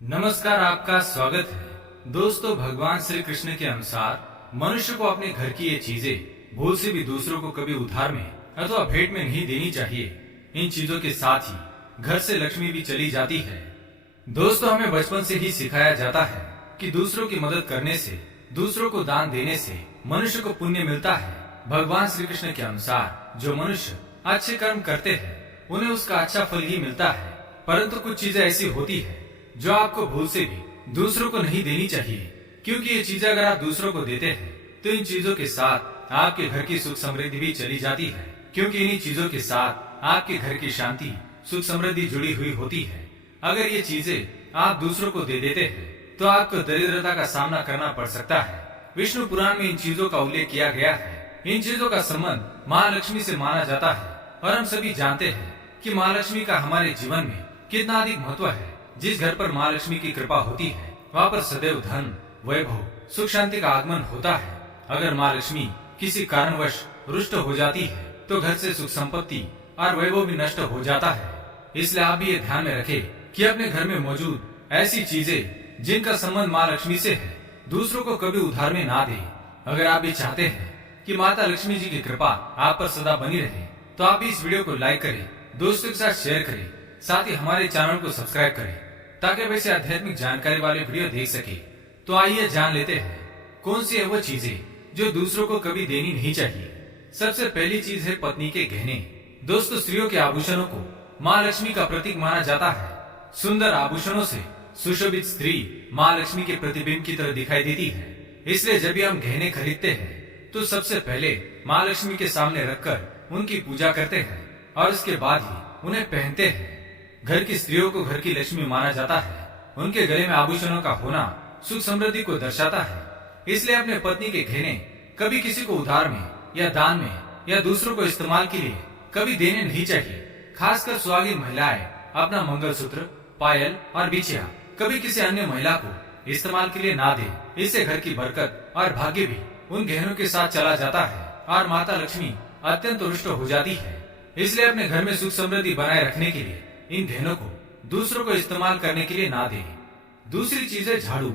नमस्कार, आपका स्वागत है। दोस्तों, भगवान श्री कृष्ण के अनुसार मनुष्य को अपने घर की ये चीजें भूल से भी दूसरों को कभी उधार में अथवा भेंट में नहीं देनी चाहिए। इन चीजों के साथ ही घर से लक्ष्मी भी चली जाती है। दोस्तों, हमें बचपन से ही सिखाया जाता है कि दूसरों की मदद करने से, दूसरों को दान देने से मनुष्य को पुण्य मिलता है। भगवान श्री कृष्ण के अनुसार जो मनुष्य अच्छे कर्म करते हैं उन्हें उसका अच्छा फल ही मिलता है, परंतु कुछ चीजें ऐसी होती है जो आपको भूल से भी दूसरों को नहीं देनी चाहिए, क्योंकि ये चीजें अगर आप दूसरों को देते हैं तो इन चीजों के साथ आपके घर की सुख समृद्धि भी चली जाती है, क्योंकि इन्हीं चीजों के साथ आपके घर की शांति, सुख समृद्धि जुड़ी हुई होती है। अगर ये चीजें आप दूसरों को दे देते हैं तो आपको दरिद्रता का सामना करना पड़ सकता है। विष्णु पुराण में इन चीजों का उल्लेख किया गया है। इन चीजों का संबंध महालक्ष्मी से माना जाता है और हम सभी जानते हैं कि महालक्ष्मी का हमारे जीवन में कितना अधिक महत्व है। जिस घर पर महालक्ष्मी की कृपा होती है वहाँ पर सदैव धन, वैभव, सुख शांति का आगमन होता है। अगर महालक्ष्मी किसी कारणवश रुष्ट हो जाती है तो घर से सुख संपत्ति और वैभव भी नष्ट हो जाता है। इसलिए आप भी ये ध्यान में रखें कि अपने घर में मौजूद ऐसी चीजें जिनका संबंध महालक्ष्मी से है दूसरों को कभी उधार में ना दें। अगर आप भी चाहते हैं कि माता लक्ष्मी जी की कृपा आप पर सदा बनी रहे तो आप भी इस वीडियो को लाइक करें, दोस्तों के साथ शेयर करें, साथ ही हमारे चैनल को सब्सक्राइब करें ताकि वैसे आध्यात्मिक जानकारी वाले वीडियो देख सके। तो आइए जान लेते हैं कौन सी है वो चीजें जो दूसरों को कभी देनी नहीं चाहिए। सबसे पहली चीज है पत्नी के गहने। दोस्तों, स्त्रियों के आभूषणों को माँ लक्ष्मी का प्रतीक माना जाता है। सुंदर आभूषणों से सुशोभित स्त्री माँ लक्ष्मी के प्रतिबिंब की तरह दिखाई देती है। इसलिए जब भी हम गहने खरीदते हैं तो सबसे पहले माँ लक्ष्मी के सामने रखकर उनकी पूजा करते हैं और उसके बाद ही उन्हें पहनते हैं। घर की स्त्रियों को घर की लक्ष्मी माना जाता है। उनके गले में आभूषणों का होना सुख समृद्धि को दर्शाता है। इसलिए अपने पत्नी के गहने कभी किसी को उधार में या दान में या दूसरों को इस्तेमाल के लिए कभी देने नहीं चाहिए। खासकर सुहागिन महिलाएं अपना मंगलसूत्र, पायल और बिछिया कभी किसी अन्य महिला को इस्तेमाल के लिए ना दे। इससे घर की बरकत और भाग्य भी उन गहनों के साथ चला जाता है और माता लक्ष्मी अत्यंत रुष्ट हो जाती है। इसलिए अपने घर में सुख समृद्धि बनाए रखने के लिए इन गहनों को दूसरों को इस्तेमाल करने के लिए ना दें। दूसरी चीज है झाड़ू।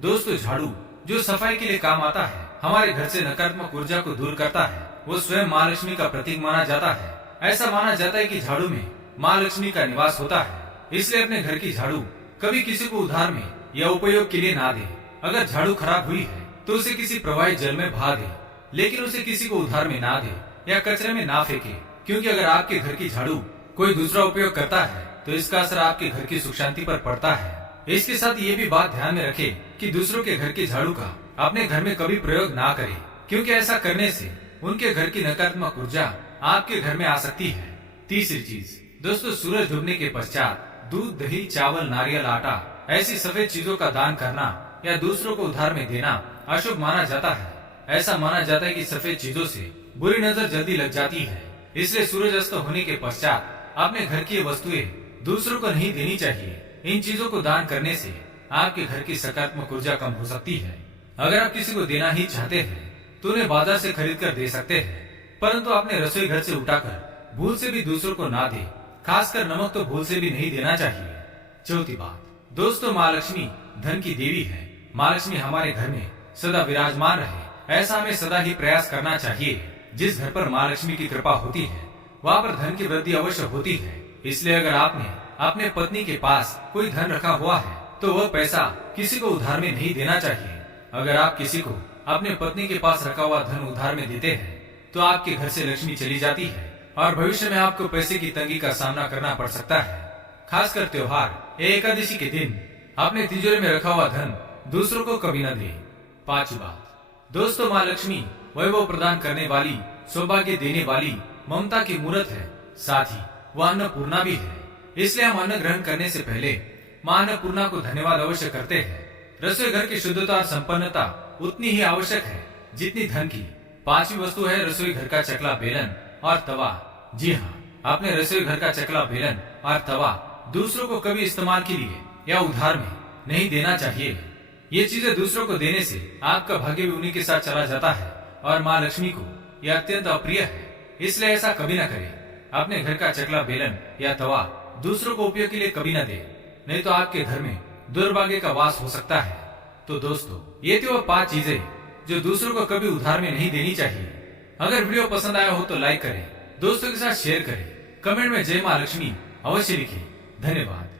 दोस्तों, झाड़ू जो सफाई के लिए काम आता है, हमारे घर से नकारात्मक ऊर्जा को दूर करता है, वो स्वयं माँ लक्ष्मी का प्रतीक माना जाता है। ऐसा माना जाता है कि झाड़ू में माँ लक्ष्मी का निवास होता है। इसलिए अपने घर की झाड़ू कभी किसी को उधार में या उपयोग के लिए ना दे। अगर झाड़ू खराब हुई है तो उसे किसी प्रवाहित जल में बहा दे, लेकिन उसे किसी को उधार में ना दे या कचरे में ना फेंके, क्योंकि अगर आपके घर की झाड़ू कोई दूसरा उपयोग करता है तो इसका असर आपके घर की सुख शांति पर पड़ता है। इसके साथ ये भी बात ध्यान में रखें कि दूसरों के घर की झाड़ू का अपने घर में कभी प्रयोग ना करें, क्योंकि ऐसा करने से उनके घर की नकारात्मक ऊर्जा आपके घर में आ सकती है। तीसरी चीज दोस्तों, सूरज डूबने के पश्चात दूध, दही, चावल, नारियल, आटा ऐसी सफेद चीजों का दान करना या दूसरों को उधार में देना अशुभ माना जाता है। ऐसा माना जाता है कि सफेद चीजों से बुरी नजर जल्दी लग जाती है। इसलिए सूरज अस्त होने के पश्चात अपने घर की वस्तुएं दूसरों को नहीं देनी चाहिए। इन चीजों को दान करने से आपके घर की सकारात्मक ऊर्जा कम हो सकती है। अगर आप किसी को देना ही चाहते हैं तो उन्हें बाजार से खरीद कर दे सकते हैं, परंतु अपने रसोई घर से उठाकर भूल से भी दूसरों को ना दे। खासकर नमक तो भूल से भी नहीं देना चाहिए। चौथी बात दोस्तों, माँ लक्ष्मी धन की देवी है। माँ लक्ष्मी हमारे घर में सदा विराजमान रहे, ऐसा हमें सदा ही प्रयास करना चाहिए। जिस घर पर माँ लक्ष्मी की कृपा होती है वहाँ पर धन की वृद्धि अवश्य होती है। इसलिए अगर आपने अपने पत्नी के पास कोई धन रखा हुआ है तो वह पैसा किसी को उधार में नहीं देना चाहिए। अगर आप किसी को अपने पत्नी के पास रखा हुआ धन उधार में देते हैं तो आपके घर से लक्ष्मी चली जाती है और भविष्य में आपको पैसे की तंगी का सामना करना पड़ सकता है। खासकर त्योहार एकादशी के दिन अपने तिजोरी में रखा हुआ धन दूसरों को कभी न दे। पांचवी बात दोस्तों, माँ लक्ष्मी वैभव प्रदान करने वाली, सौभाग्य देने वाली, ममता की मूर्त है। साथ ही वह अन्नपूर्णा भी है। इसलिए हम अन्न ग्रहण करने से पहले माँ अन्नपूर्णा को धन्यवाद अवश्य करते हैं। रसोई घर की शुद्धता और संपन्नता उतनी ही आवश्यक है जितनी धन की। पांचवी वस्तु है रसोई घर का चकला, बेलन और तवा। जी हाँ, अपने रसोई घर का चकला, बेलन और तवा दूसरों को कभी इस्तेमाल के लिए या उधार में नहीं देना चाहिए। ये चीजें दूसरों को देने से आपका भाग्य भी उन्हीं के साथ चला जाता है और माँ लक्ष्मी को यह अत्यंत अप्रिय है। इसलिए ऐसा कभी न करें। अपने घर का चकला, बेलन या तवा दूसरों को उपयोग के लिए कभी न दे, नहीं तो आपके घर में दुर्भाग्य का वास हो सकता है। तो दोस्तों, ये थी वो 5 चीजें जो दूसरों को कभी उधार में नहीं देनी चाहिए। अगर वीडियो पसंद आया हो तो लाइक करें, दोस्तों के साथ शेयर करें, कमेंट में जय माँ लक्ष्मी अवश्य लिखें। धन्यवाद।